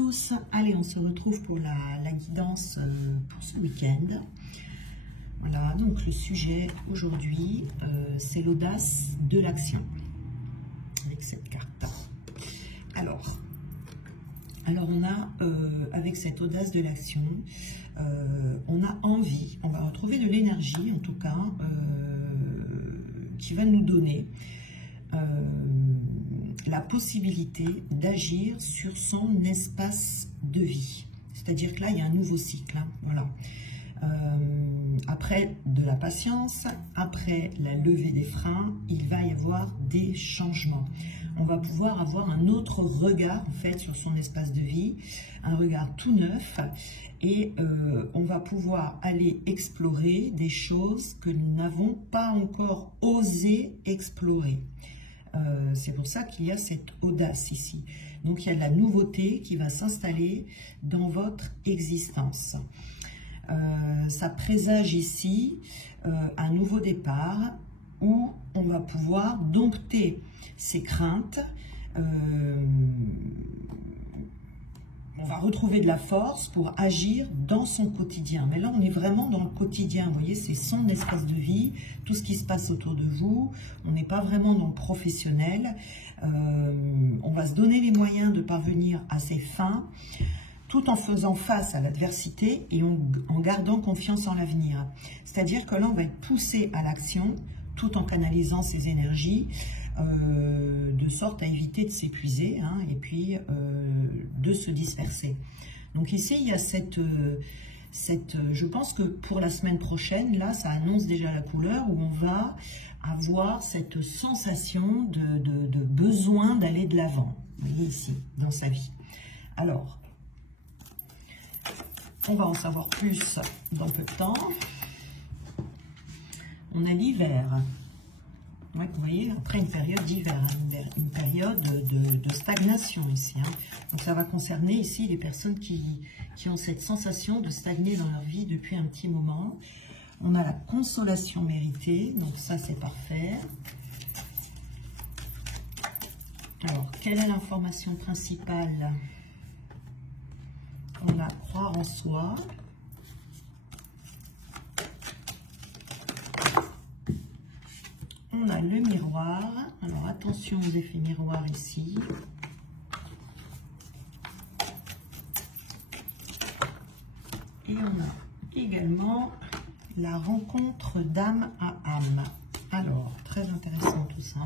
tous. Allez, on se retrouve pour la guidance pour ce week-end. Voilà, donc le sujet aujourd'hui, c'est l'audace de l'action. Avec cette carte. Alors on a, avec cette audace de l'action, on a envie, on va retrouver de l'énergie, en tout cas, qui va nous donner la possibilité d'agir sur son espace de vie. C'est-à-dire que là, il y a un nouveau cycle. Hein, voilà. Après de la patience, après la levée des freins, il va y avoir des changements. On va pouvoir avoir un autre regard en fait sur son espace de vie, un regard tout neuf, et on va pouvoir aller explorer des choses que nous n'avons pas encore osé explorer. C'est pour ça qu'il y a cette audace ici. Donc il y a de la nouveauté qui va s'installer dans votre existence. Ça présage ici un nouveau départ où on va pouvoir dompter ses craintes, on va retrouver de la force pour agir dans son quotidien. Mais là, on est vraiment dans le quotidien. Vous voyez, c'est son espace de vie, tout ce qui se passe autour de vous. On n'est pas vraiment dans le professionnel. On va se donner les moyens de parvenir à ses fins, tout en faisant face à l'adversité et en gardant confiance en l'avenir. C'est-à-dire que là, on va être poussé à l'action, tout en canalisant ses énergies, de sorte à éviter de s'épuiser, hein, et puis de se disperser. Donc ici, il y a je pense que pour la semaine prochaine, là, ça annonce déjà la couleur où on va avoir cette sensation de besoin d'aller de l'avant. Vous voyez ici, dans sa vie. Alors, on va en savoir plus dans peu de temps. On a l'hiver. Ouais, vous voyez, après une période d'hiver, hein, une période de stagnation ici. Hein. Donc ça va concerner ici les personnes qui ont cette sensation de stagner dans leur vie depuis un petit moment. On a la consolation méritée, donc ça c'est parfait. Alors, quelle est l'information principale? On a croire en soi. On a le miroir. Alors attention aux effets miroirs ici. Et on a également la rencontre d'âme à âme. Alors, très intéressant tout ça.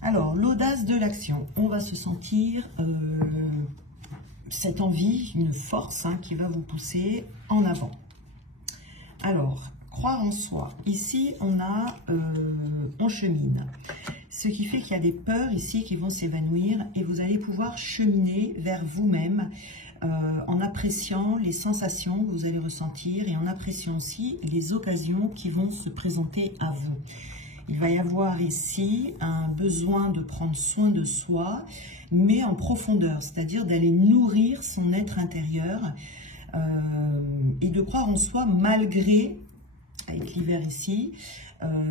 Alors, l'audace de l'action. On va se sentir cette envie, une force, hein, qui va vous pousser en avant. Alors, croire en soi. Ici, on chemine. Ce qui fait qu'il y a des peurs ici qui vont s'évanouir et vous allez pouvoir cheminer vers vous-même en appréciant les sensations que vous allez ressentir et en appréciant aussi les occasions qui vont se présenter à vous. Il va y avoir ici un besoin de prendre soin de soi, mais en profondeur, c'est-à-dire d'aller nourrir son être intérieur et de croire en soi malgré, avec l'hiver ici,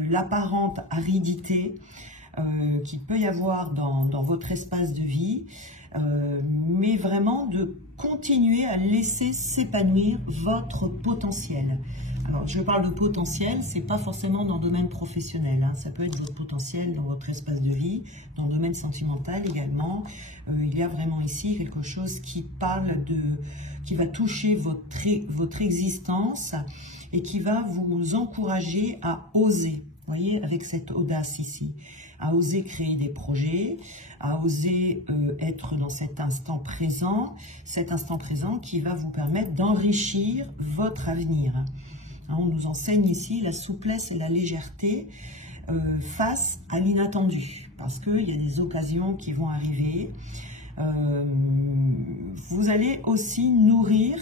l'apparente aridité qu'il peut y avoir dans votre espace de vie, mais vraiment de continuer à laisser s'épanouir votre potentiel. Alors, je parle de potentiel, c'est pas forcément dans le domaine professionnel, hein. Ça peut être votre potentiel dans votre espace de vie, dans le domaine sentimental également. Il y a vraiment ici quelque chose qui va toucher votre existence et qui va vous encourager à oser. Vous voyez, avec cette audace ici, à oser créer des projets, à oser être dans cet instant présent qui va vous permettre d'enrichir votre avenir. On nous enseigne ici la souplesse et la légèreté face à l'inattendu, parce qu'il y a des occasions qui vont arriver. Vous allez aussi nourrir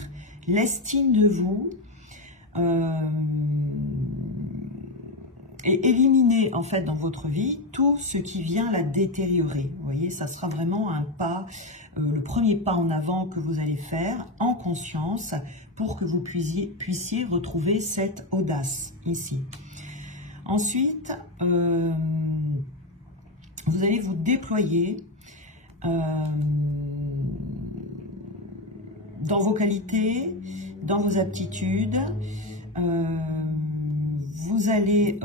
l'estime de vous et éliminer en fait dans votre vie tout ce qui vient la détériorer. Vous voyez, ça sera vraiment un pas, le premier pas en avant que vous allez faire en conscience pour que vous puissiez retrouver cette audace ici. Ensuite, vous allez vous déployer dans vos qualités, dans vos aptitudes. Vous allez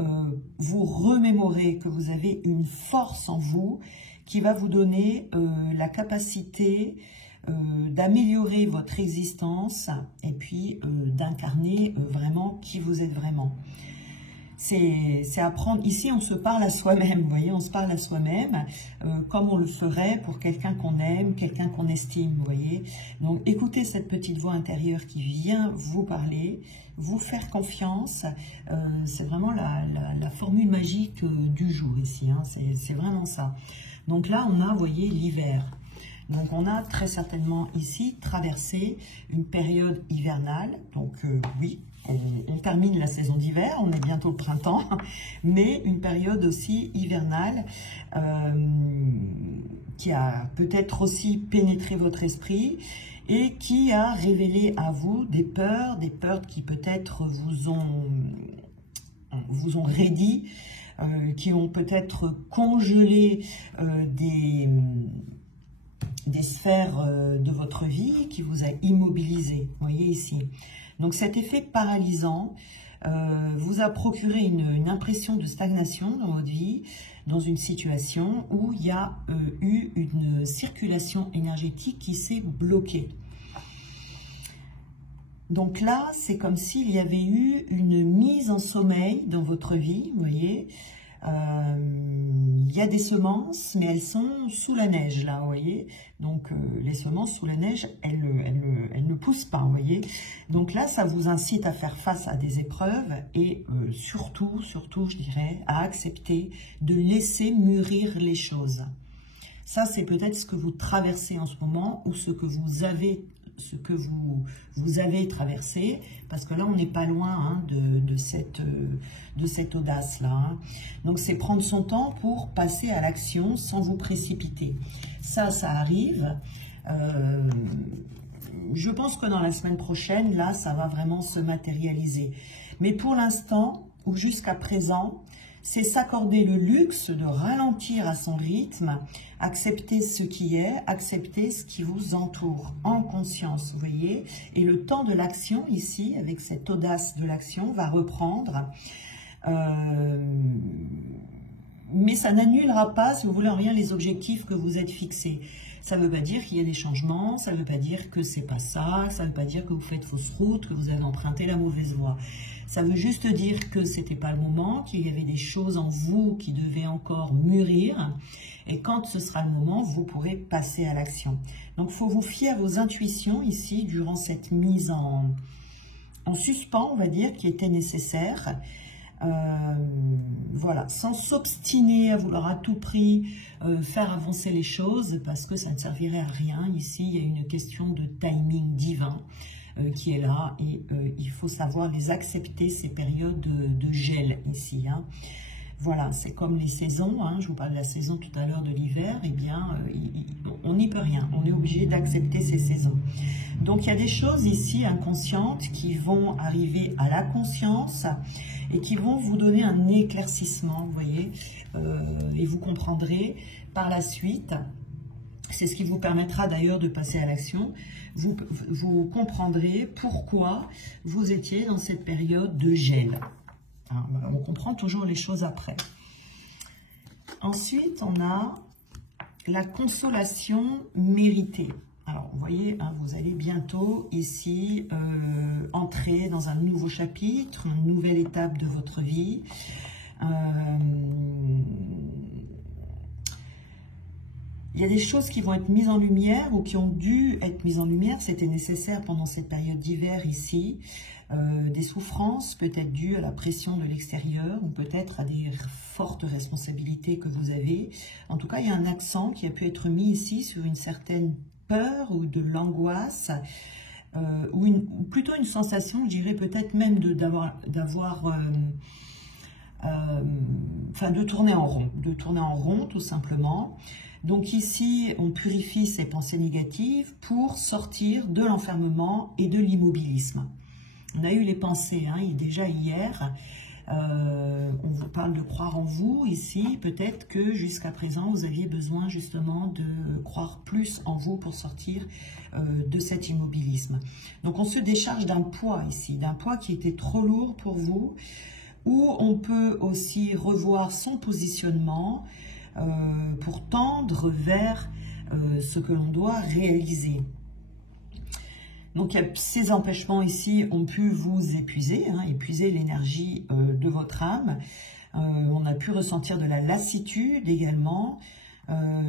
vous remémorer que vous avez une force en vous qui va vous donner la capacité d'améliorer votre existence et puis d'incarner vraiment qui vous êtes vraiment. C'est apprendre, ici on se parle à soi-même, vous voyez, on se parle à soi-même comme on le ferait pour quelqu'un qu'on aime, quelqu'un qu'on estime, vous voyez. Donc écoutez cette petite voix intérieure qui vient vous parler, vous faire confiance, c'est vraiment la formule magique du jour ici, hein, c'est vraiment ça. Donc là on a, vous voyez, l'hiver. Donc on a très certainement ici traversé une période hivernale, donc oui, on termine la saison d'hiver, on est bientôt au printemps, mais une période aussi hivernale qui a peut-être aussi pénétré votre esprit et qui a révélé à vous des peurs qui peut-être vous ont raidi, qui ont peut-être congelé des sphères de votre vie, qui vous a immobilisé, vous voyez ici. Donc cet effet paralysant vous a procuré une impression de stagnation dans votre vie, dans une situation où il y a eu une circulation énergétique qui s'est bloquée. Donc là, c'est comme s'il y avait eu une mise en sommeil dans votre vie, vous voyez. Il y a des semences, mais elles sont sous la neige, là, vous voyez. Donc, les semences sous la neige, elles ne poussent pas, vous voyez. Donc là, ça vous incite à faire face à des épreuves et surtout, je dirais, à accepter de laisser mûrir les choses. Ça, c'est peut-être ce que vous traversez en ce moment ou ce que vous avez traversé, parce que là on n'est pas loin hein, de cette audace là hein. Donc c'est prendre son temps pour passer à l'action sans vous précipiter. Ça arrive, je pense que dans la semaine prochaine là ça va vraiment se matérialiser, mais pour l'instant ou jusqu'à présent c'est s'accorder le luxe de ralentir à son rythme, accepter ce qui est, accepter ce qui vous entoure, en conscience, vous voyez. Et le temps de l'action, ici, avec cette audace de l'action, va reprendre. Mais ça n'annulera pas, si vous voulez, en rien les objectifs que vous êtes fixés. Ça ne veut pas dire qu'il y a des changements, ça ne veut pas dire que c'est pas ça, ça ne veut pas dire que vous faites fausse route, que vous avez emprunté la mauvaise voie. Ça veut juste dire que c'était pas le moment, qu'il y avait des choses en vous qui devaient encore mûrir. Et quand ce sera le moment, vous pourrez passer à l'action. Donc, il faut vous fier à vos intuitions ici, durant cette mise en suspens, on va dire, qui était nécessaire. Voilà, sans s'obstiner à vouloir à tout prix faire avancer les choses, parce que ça ne servirait à rien. Ici, il y a une question de timing divin qui est là, et il faut savoir les accepter, ces périodes de gel ici. Hein. Voilà, c'est comme les saisons, hein, je vous parle de la saison tout à l'heure de l'hiver, eh bien, on n'y peut rien, on est obligé d'accepter ces saisons. Donc, il y a des choses ici inconscientes qui vont arriver à la conscience et qui vont vous donner un éclaircissement, vous voyez, et vous comprendrez par la suite. C'est ce qui vous permettra d'ailleurs de passer à l'action. Vous comprendrez pourquoi vous étiez dans cette période de gel. Hein, on comprend toujours les choses après. Ensuite, on a la consolation méritée. Alors, vous voyez, hein, vous allez bientôt ici entrer dans un nouveau chapitre, une nouvelle étape de votre vie. Il y a des choses qui vont être mises en lumière ou qui ont dû être mises en lumière. C'était nécessaire pendant cette période d'hiver ici. Des souffrances peut-être dues à la pression de l'extérieur ou peut-être à des fortes responsabilités que vous avez. En tout cas, il y a un accent qui a pu être mis ici sur une certaine peur ou de l'angoisse ou plutôt une sensation, je dirais peut-être même de tourner en rond tout simplement. Donc ici, on purifie ces pensées négatives pour sortir de l'enfermement et de l'immobilisme. On a eu les pensées, hein, déjà hier, On vous parle de croire en vous ici. Peut-être que jusqu'à présent, vous aviez besoin justement de croire plus en vous pour sortir de cet immobilisme. Donc on se décharge d'un poids ici, d'un poids qui était trop lourd pour vous, où on peut aussi revoir son positionnement pour tendre vers ce que l'on doit réaliser. Donc ces empêchements ici ont pu vous épuiser, épuiser l'énergie de votre âme. On a pu ressentir de la lassitude également,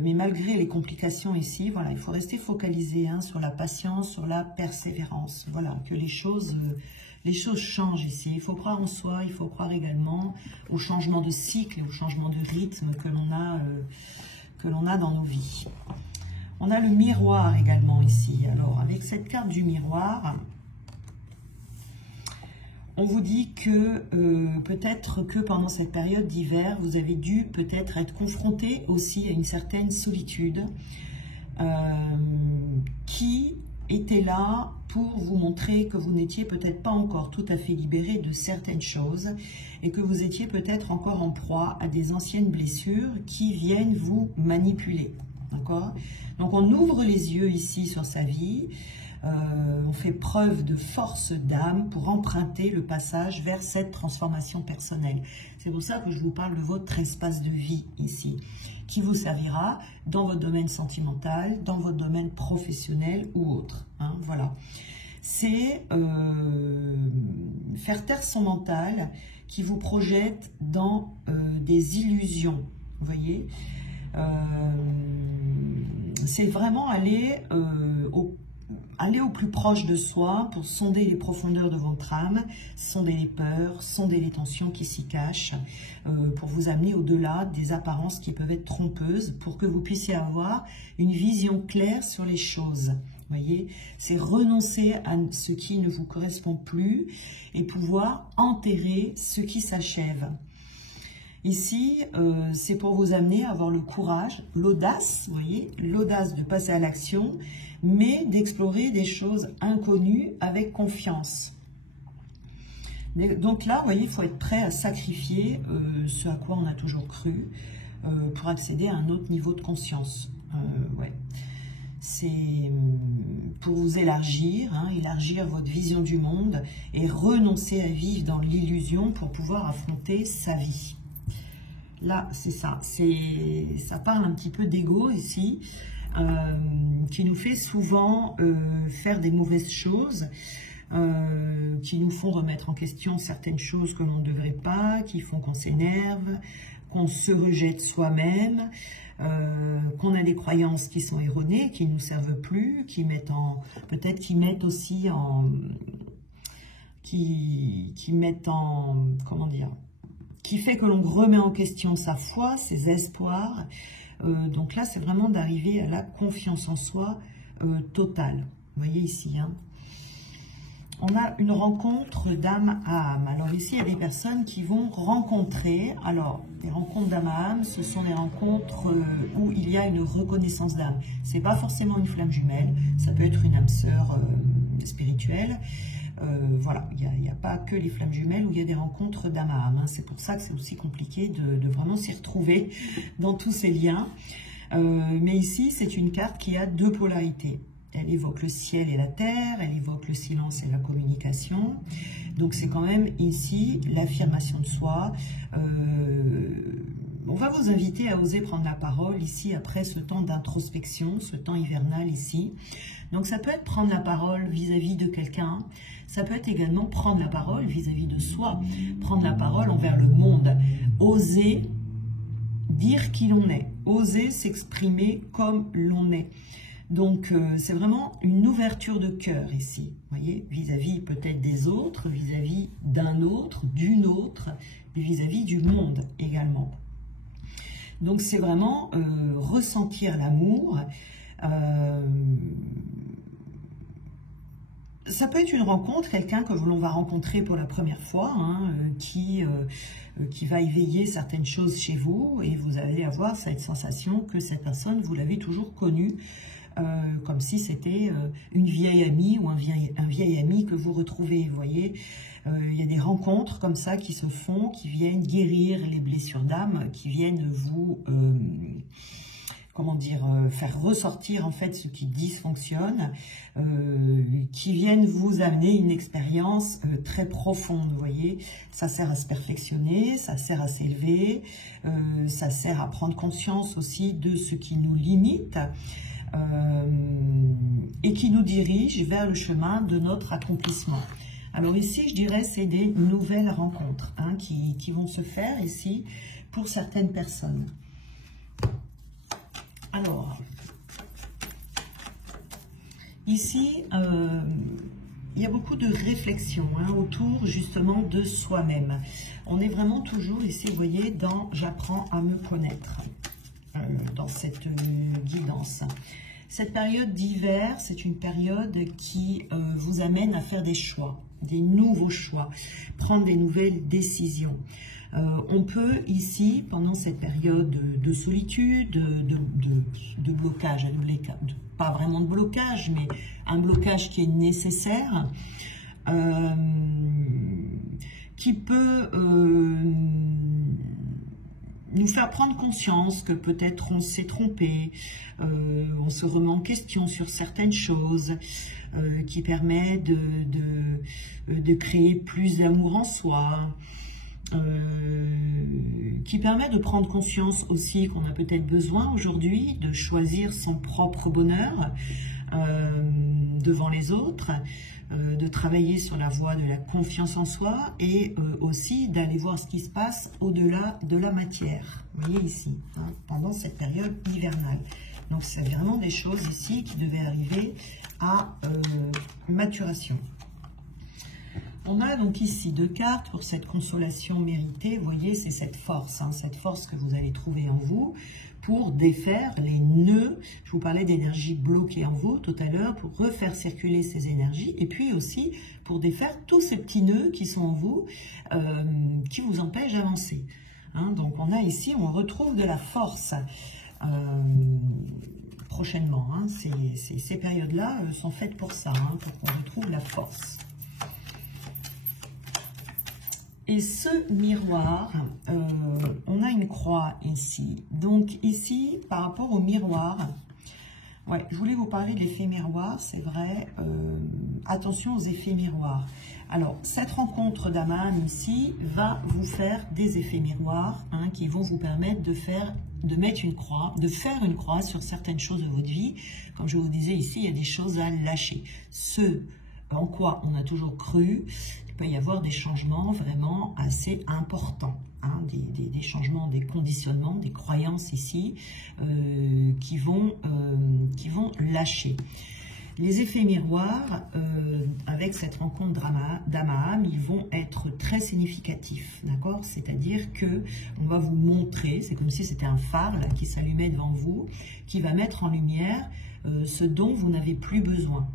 mais malgré les complications ici, voilà, il faut rester focalisé sur la patience, sur la persévérance. Voilà, que les choses changent ici. Il faut croire en soi, il faut croire également au changement de cycle, au changement de rythme que l'on a dans nos vies. On a le miroir également ici. Alors, avec cette carte du miroir, on vous dit que peut-être que pendant cette période d'hiver, vous avez dû peut-être être confronté aussi à une certaine solitude qui était là pour vous montrer que vous n'étiez peut-être pas encore tout à fait libéré de certaines choses et que vous étiez peut-être encore en proie à des anciennes blessures qui viennent vous manipuler. D'accord? Donc on ouvre les yeux ici sur sa vie, on fait preuve de force d'âme pour emprunter le passage vers cette transformation personnelle. C'est pour ça que je vous parle de votre espace de vie ici, qui vous servira dans votre domaine sentimental, dans votre domaine professionnel ou autre. Voilà. C'est faire taire son mental qui vous projette dans des illusions, vous voyez. C'est vraiment aller au plus proche de soi pour sonder les profondeurs de votre âme, sonder les peurs, sonder les tensions qui s'y cachent, pour vous amener au-delà des apparences qui peuvent être trompeuses, pour que vous puissiez avoir une vision claire sur les choses. Vous voyez, c'est renoncer à ce qui ne vous correspond plus et pouvoir enterrer ce qui s'achève. Ici, c'est pour vous amener à avoir le courage, l'audace, vous voyez, l'audace de passer à l'action, mais d'explorer des choses inconnues avec confiance. Donc là, vous voyez, il faut être prêt à sacrifier ce à quoi on a toujours cru pour accéder à un autre niveau de conscience. Ouais. C'est pour vous élargir, élargir votre vision du monde et renoncer à vivre dans l'illusion pour pouvoir affronter sa vie. Là, c'est ça. Ça parle un petit peu d'ego ici, qui nous fait souvent faire des mauvaises choses, qui nous font remettre en question certaines choses que l'on ne devrait pas, qui font qu'on s'énerve, qu'on se rejette soi-même, qu'on a des croyances qui sont erronées, qui ne nous servent plus, qui mettent peut-être qui mettent aussi en... qui mettent en... comment dire, qui fait que l'on remet en question sa foi, ses espoirs. Donc là, c'est vraiment d'arriver à la confiance en soi totale. Vous voyez ici, on a une rencontre d'âme à âme. Alors ici, il y a des personnes qui vont rencontrer. Alors, les rencontres d'âme à âme, ce sont des rencontres où il y a une reconnaissance d'âme. Ce n'est pas forcément une flamme jumelle, ça peut être une âme sœur spirituelle. Voilà, il n'y a pas que les flammes jumelles où il y a des rencontres d'âme à âme. C'est pour ça que c'est aussi compliqué de vraiment s'y retrouver dans tous ces liens. Mais ici, c'est une carte qui a deux polarités. Elle évoque le ciel et la terre, elle évoque le silence et la communication. Donc c'est quand même ici l'affirmation de soi. On va vous inviter à oser prendre la parole ici après ce temps d'introspection, ce temps hivernal ici. Donc ça peut être prendre la parole vis-à-vis de quelqu'un, ça peut être également prendre la parole vis-à-vis de soi, prendre la parole envers le monde, oser dire qui l'on est, oser s'exprimer comme l'on est. Donc c'est vraiment une ouverture de cœur ici, voyez, vis-à-vis peut-être des autres, vis-à-vis d'un autre, d'une autre, vis-à-vis du monde également. Donc c'est vraiment ressentir l'amour. Ça peut être une rencontre, quelqu'un que l'on va rencontrer pour la première fois, qui va éveiller certaines choses chez vous et vous allez avoir cette sensation que cette personne, vous l'avez toujours connue, comme si c'était une vieille amie ou un vieil ami que vous retrouvez, vous voyez. Il y a des rencontres comme ça qui se font, qui viennent guérir les blessures d'âme, qui viennent vous... comment dire, faire ressortir en fait ce qui dysfonctionne, qui viennent vous amener une expérience très profonde, vous voyez. Ça sert à se perfectionner, ça sert à s'élever, ça sert à prendre conscience aussi de ce qui nous limite et qui nous dirige vers le chemin de notre accomplissement. Alors ici, je dirais, c'est des nouvelles rencontres hein, qui vont se faire ici pour certaines personnes. Alors, ici, il y a beaucoup de réflexion hein, autour justement de soi-même. On est vraiment toujours ici, vous voyez, dans « j'apprends à me connaître » dans cette guidance. Cette période d'hiver, c'est une période qui vous amène à faire des choix, des nouveaux choix, prendre des nouvelles décisions. On peut ici, pendant cette période de solitude, de blocage, pas vraiment de blocage, mais un blocage qui est nécessaire, qui peut nous faire prendre conscience que peut-être on s'est trompé, on se remet en question sur certaines choses, qui permet de créer plus d'amour en soi, qui permet de prendre conscience aussi qu'on a peut-être besoin aujourd'hui de choisir son propre bonheur devant les autres, de travailler sur la voie de la confiance en soi et aussi d'aller voir ce qui se passe au-delà de la matière. Vous voyez ici, hein, pendant cette période hivernale. Donc c'est vraiment des choses ici qui devaient arriver à maturation. On a donc ici 2 cartes pour cette consolation méritée. Vous voyez, c'est cette force que vous allez trouver en vous pour défaire les nœuds. Je vous parlais d'énergie bloquée en vous tout à l'heure, pour refaire circuler ces énergies, et puis aussi pour défaire tous ces petits nœuds qui sont en vous, qui vous empêchent d'avancer. Hein, donc on a ici, on retrouve de la force prochainement. Hein, ces périodes-là sont faites pour ça, hein, pour qu'on retrouve la force. Et ce miroir, on a une croix ici. Donc ici, par rapport au miroir, ouais, je voulais vous parler de l'effet miroir, c'est vrai. Attention aux effets miroirs. Alors, cette rencontre d'Aman ici va vous faire des effets miroirs hein, qui vont vous permettre de mettre une croix, de faire une croix sur certaines choses de votre vie. Comme je vous disais ici, il y a des choses à lâcher. Ce en quoi on a toujours cru, il peut y avoir des changements vraiment assez importants, hein, des changements, des conditionnements, des croyances ici qui vont lâcher. Les effets miroirs, avec cette rencontre d'Amaham, ils vont être très significatifs, d'accord? C'est-à-dire que on va vous montrer, c'est comme si c'était un phare là, qui s'allumait devant vous, qui va mettre en lumière ce dont vous n'avez plus besoin.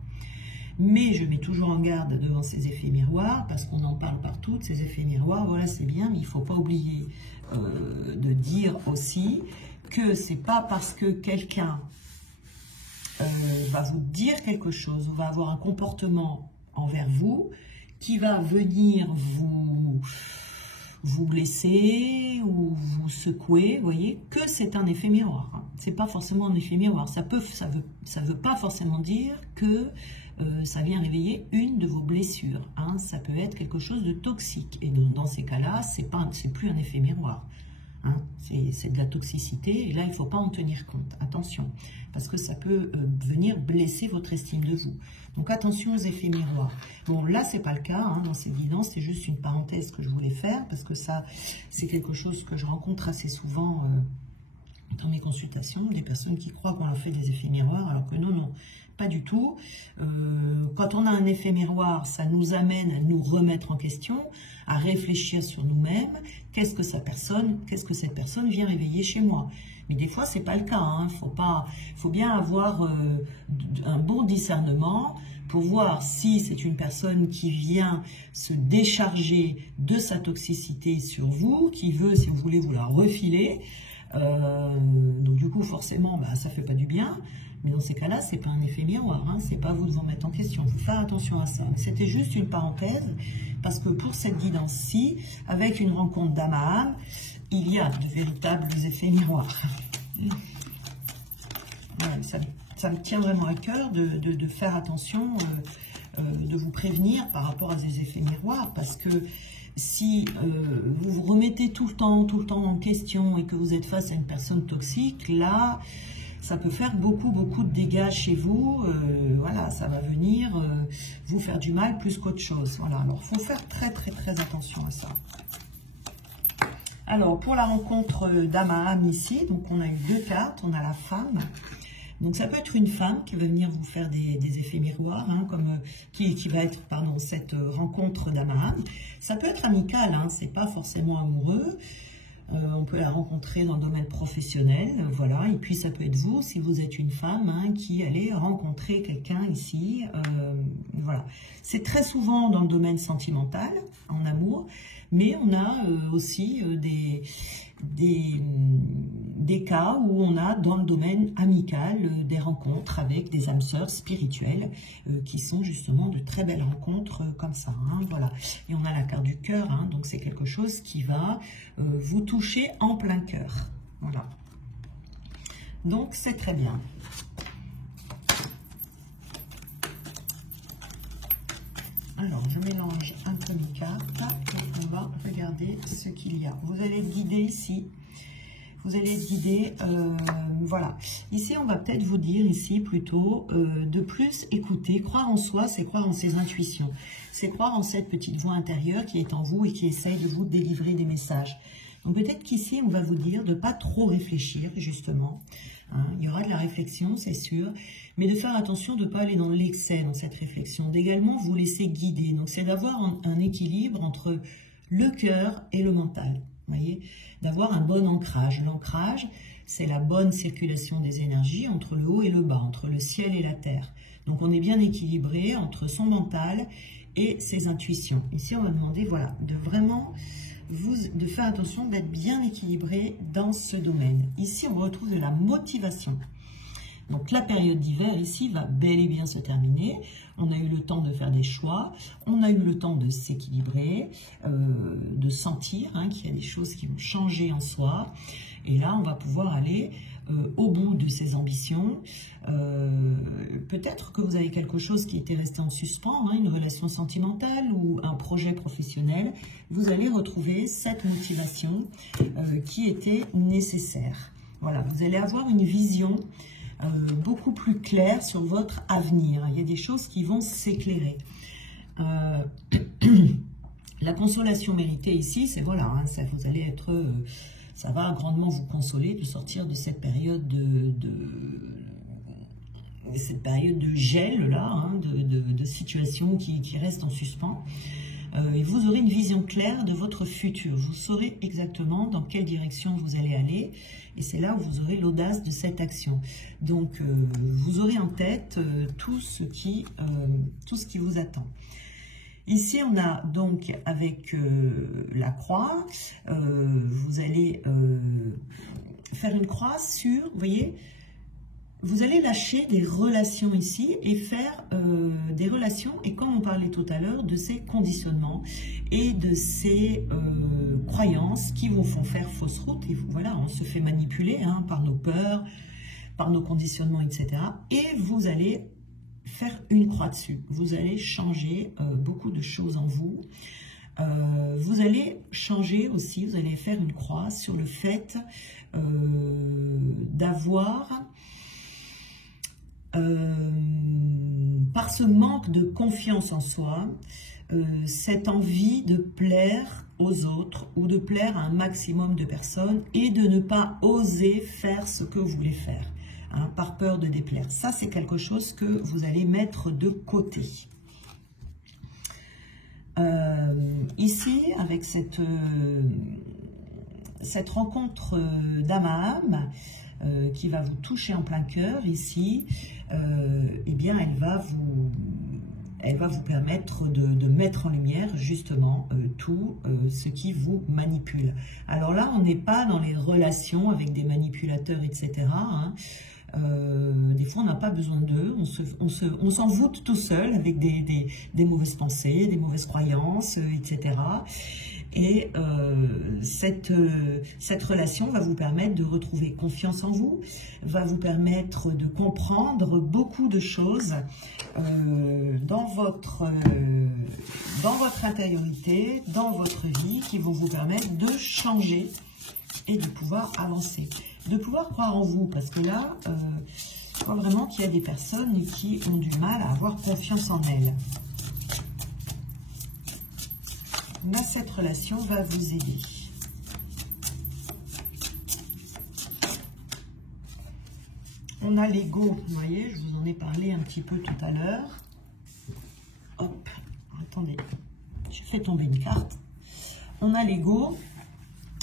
Mais je mets toujours en garde devant ces effets miroirs, parce qu'on en parle partout, de ces effets miroirs, voilà c'est bien, mais il ne faut pas oublier de dire aussi que c'est pas parce que quelqu'un va vous dire quelque chose, ou va avoir un comportement envers vous, qui va venir vous blesser ou vous secouer, vous voyez, que c'est un effet miroir. Hein. C'est pas forcément un effet miroir. Ça veut pas forcément dire que ça vient réveiller une de vos blessures. Hein. Ça peut être quelque chose de toxique. Et dans ces cas-là, c'est plus un effet miroir. Hein. C'est de la toxicité. Et là, il ne faut pas en tenir compte. Attention. Parce que ça peut venir blesser votre estime de vous. Donc attention aux effets miroirs. Bon, là, ce n'est pas le cas hein, dans cette guidance. C'est juste une parenthèse que je voulais faire. Parce que ça, c'est quelque chose que je rencontre assez souvent dans mes consultations. Des personnes qui croient qu'on leur fait des effets miroirs. Alors que non, non. Pas du tout. Quand on a un effet miroir, ça nous amène à nous remettre en question, à réfléchir sur nous-mêmes. Qu'est-ce que cette personne vient réveiller chez moi? Mais des fois, c'est pas le cas. Hein. Faut bien avoir un bon discernement pour voir si c'est une personne qui vient se décharger de sa toxicité sur vous, qui veut, si vous voulez, vous la refiler. Donc du coup, forcément, bah, ça ne fait pas du bien. Mais dans ces cas-là, c'est pas un effet miroir, hein, c'est pas vous de vous mettre en question. Il faut faire attention à ça. C'était juste une parenthèse, parce que pour cette guidance-ci, avec une rencontre d'âme à âme, il y a de véritables effets miroirs. Voilà, ça me tient vraiment à cœur de faire attention, de vous prévenir par rapport à des effets miroirs, parce que si vous vous remettez tout le temps en question et que vous êtes face à une personne toxique, là, ça peut faire beaucoup de dégâts chez vous. Voilà, ça va venir vous faire du mal plus qu'autre chose. Voilà, alors il faut faire très attention à ça. Alors, pour la rencontre d'âme à âme ici, donc on a eu 2 cartes, on a la femme. Donc ça peut être une femme qui va venir vous faire des effets miroirs, hein, comme qui va être, pardon, cette rencontre d'âme à âme. Ça peut être amical, hein, c'est pas forcément amoureux. On peut la rencontrer dans le domaine professionnel, voilà. Et puis ça peut être vous, si vous êtes une femme, hein, qui allez rencontrer quelqu'un ici, voilà. C'est très souvent dans le domaine sentimental, en amour, mais on a aussi des cas où on a dans le domaine amical des rencontres avec des âmes sœurs spirituelles qui sont justement de très belles rencontres comme ça, hein, voilà. Et on a la carte du cœur, hein, donc c'est quelque chose qui va vous toucher en plein cœur, voilà. Donc c'est très bien. Alors, je mélange un peu mes cartes et on va regarder ce qu'il y a. Vous allez être guidé ici. Vous allez être guidé, voilà. Ici, on va peut-être vous dire, ici, plutôt, de plus écouter. Croire en soi, c'est croire en ses intuitions. C'est croire en cette petite voix intérieure qui est en vous et qui essaye de vous délivrer des messages. Donc, peut-être qu'ici, on va vous dire de ne pas trop réfléchir, justement. Hein, il y aura de la réflexion, c'est sûr, mais de faire attention de ne pas aller dans l'excès dans cette réflexion, d'également vous laisser guider. Donc c'est d'avoir un équilibre entre le cœur et le mental, voyez, d'avoir un bon ancrage. L'ancrage, c'est la bonne circulation des énergies entre le haut et le bas, entre le ciel et la terre. Donc on est bien équilibré entre son mental et ses intuitions. Ici on va demander, voilà, de vraiment de faire attention, d'être bien équilibré dans ce domaine. Ici, on retrouve de la motivation. Donc, la période d'hiver, ici, va bel et bien se terminer. On a eu le temps de faire des choix. On a eu le temps de s'équilibrer, de sentir, hein, qu'il y a des choses qui vont changer en soi. Et là, on va pouvoir aller au bout de ses ambitions. Peut-être que vous avez quelque chose qui était resté en suspens, hein, une relation sentimentale ou un projet professionnel. Vous allez retrouver cette motivation qui était nécessaire. Voilà, vous allez avoir une vision beaucoup plus claire sur votre avenir. Il y a des choses qui vont s'éclairer. La consolation méritée ici, c'est voilà, hein, ça, vous allez être... ça va grandement vous consoler de sortir de cette période cette période de gel là, hein, de situation qui reste en suspens. Et vous aurez une vision claire de votre futur. Vous saurez exactement dans quelle direction vous allez aller. Et c'est là où vous aurez l'audace de cette action. Donc, vous aurez en tête tout ce qui vous attend. Ici, on a donc avec la croix, vous allez faire une croix sur, vous voyez, vous allez lâcher des relations ici et faire des relations, et comme on parlait tout à l'heure, de ces conditionnements et de ces croyances qui vous font faire fausse route. Et voilà, on se fait manipuler, hein, par nos peurs, par nos conditionnements, etc. Et vous allez faire une croix dessus. Vous allez changer beaucoup de choses en vous. Vous allez changer aussi, vous allez faire une croix sur le fait d'avoir... par ce manque de confiance en soi, cette envie de plaire aux autres ou de plaire à un maximum de personnes et de ne pas oser faire ce que vous voulez faire, hein, par peur de déplaire. Ça, c'est quelque chose que vous allez mettre de côté. Ici, avec cette rencontre d'âme à âme, qui va vous toucher en plein cœur ici, eh bien elle elle va vous permettre de mettre en lumière justement tout ce qui vous manipule. Alors là, on n'est pas dans les relations avec des manipulateurs, etc. Hein. Des fois, on n'a pas besoin d'eux, on s'en voûte tout seul avec des mauvaises pensées, des mauvaises croyances, etc. Et cette relation va vous permettre de retrouver confiance en vous, va vous permettre de comprendre beaucoup de choses dans votre intériorité, dans votre vie, qui vont vous permettre de changer et de pouvoir avancer, de pouvoir croire en vous, parce que là, je vois vraiment qu'il y a des personnes qui ont du mal à avoir confiance en elles. Mais cette relation va vous aider. On a l'ego, vous voyez, je vous en ai parlé un petit peu tout à l'heure. Hop, attendez, je fais tomber une carte. On a l'ego.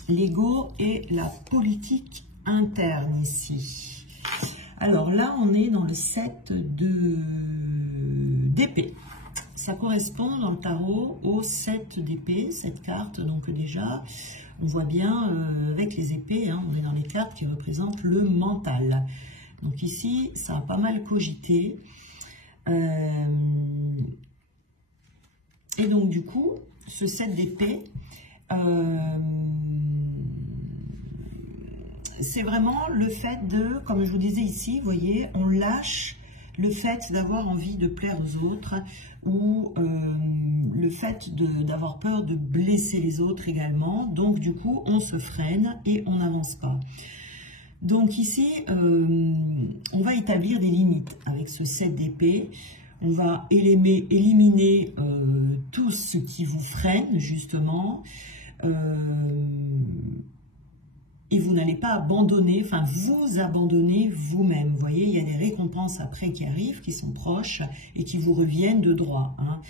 L'ego et la politique interne ici. Alors là, on est dans le 7 d'épée. Ça correspond dans le tarot au 7 d'épée, cette carte. Donc déjà, on voit bien avec les épées, hein, on est dans les cartes qui représentent le mental. Donc ici, ça a pas mal cogité. Et donc du coup, ce 7 d'épée, c'est vraiment le fait de, comme je vous disais ici, vous voyez, on lâche le fait d'avoir envie de plaire aux autres ou le fait d'avoir peur de blesser les autres également. Donc du coup, on se freine et on n'avance pas. Donc ici, on va établir des limites avec ce 7 d'épée. On va éliminer tout ce qui vous freine, justement. Et vous n'allez pas abandonner, enfin vous abandonner vous-même. Vous voyez, il y a des récompenses après qui arrivent, qui sont proches et qui vous reviennent de droit. Hein.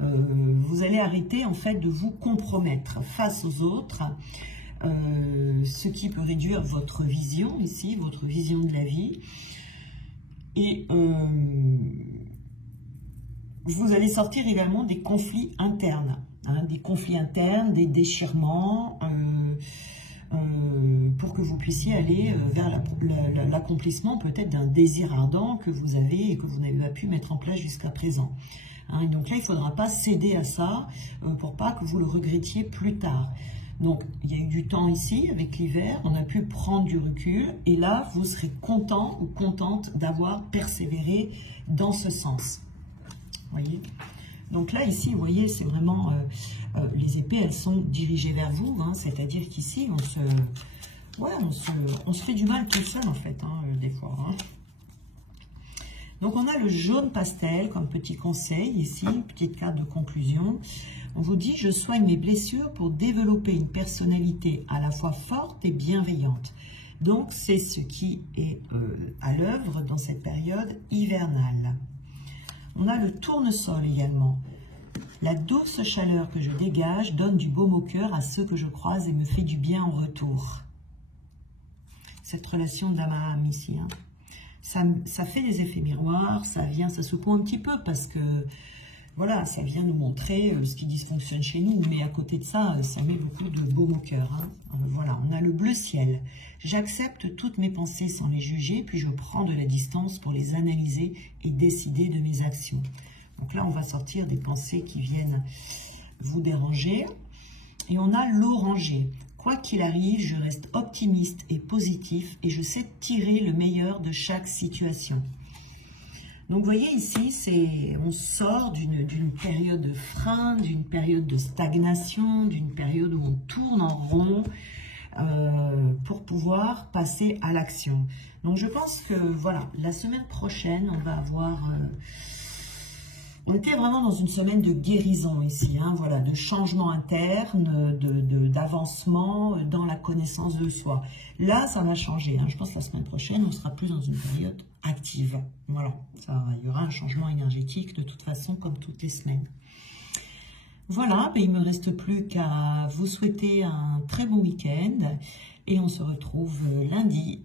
Vous allez arrêter en fait de vous compromettre face aux autres, ce qui peut réduire votre vision ici, votre vision de la vie. Et vous allez sortir également des conflits internes, hein, des conflits internes, des déchirements, pour que vous puissiez aller vers l'accomplissement peut-être d'un désir ardent que vous avez et que vous n'avez pas pu mettre en place jusqu'à présent. Hein, et donc là, il ne faudra pas céder à ça pour pas que vous le regrettiez plus tard. Donc, il y a eu du temps ici avec l'hiver, on a pu prendre du recul et là, vous serez content ou contente d'avoir persévéré dans ce sens. Voyez. Donc là, ici, vous voyez, c'est vraiment... les épées, elles sont dirigées vers vous, hein, c'est-à-dire qu'ici, on se fait du mal tout seul, en fait, hein, des fois. Hein. Donc, on a le jaune pastel comme petit conseil, ici, petite carte de conclusion. On vous dit, je soigne mes blessures pour développer une personnalité à la fois forte et bienveillante. Donc, c'est ce qui est à l'œuvre dans cette période hivernale. On a le tournesol également. La douce chaleur que je dégage donne du baume au cœur à ceux que je croise et me fait du bien en retour. Cette relation d'âme ici, hein. Ça fait des effets miroirs, ça secoue un petit peu parce que voilà, ça vient nous montrer ce qui dysfonctionne chez nous, mais à côté de ça, ça met beaucoup de baume au cœur. Hein. Voilà, on a le bleu ciel. J'accepte toutes mes pensées sans les juger, puis je prends de la distance pour les analyser et décider de mes actions. Donc là, on va sortir des pensées qui viennent vous déranger. Et on a l'orangé. Quoi qu'il arrive, je reste optimiste et positif et je sais tirer le meilleur de chaque situation. Donc, vous voyez ici, on sort d'une période de frein, d'une période de stagnation, d'une période où on tourne en rond pour pouvoir passer à l'action. Donc, je pense que, voilà, la semaine prochaine, on va avoir... on était vraiment dans une semaine de guérison ici, hein, voilà, de changement interne, d'avancement dans la connaissance de soi. Là, ça va changer. Hein. Je pense que la semaine prochaine, on sera plus dans une période active. Voilà, il y aura un changement énergétique de toute façon, comme toutes les semaines. Voilà, il ne me reste plus qu'à vous souhaiter un très bon week-end et on se retrouve lundi.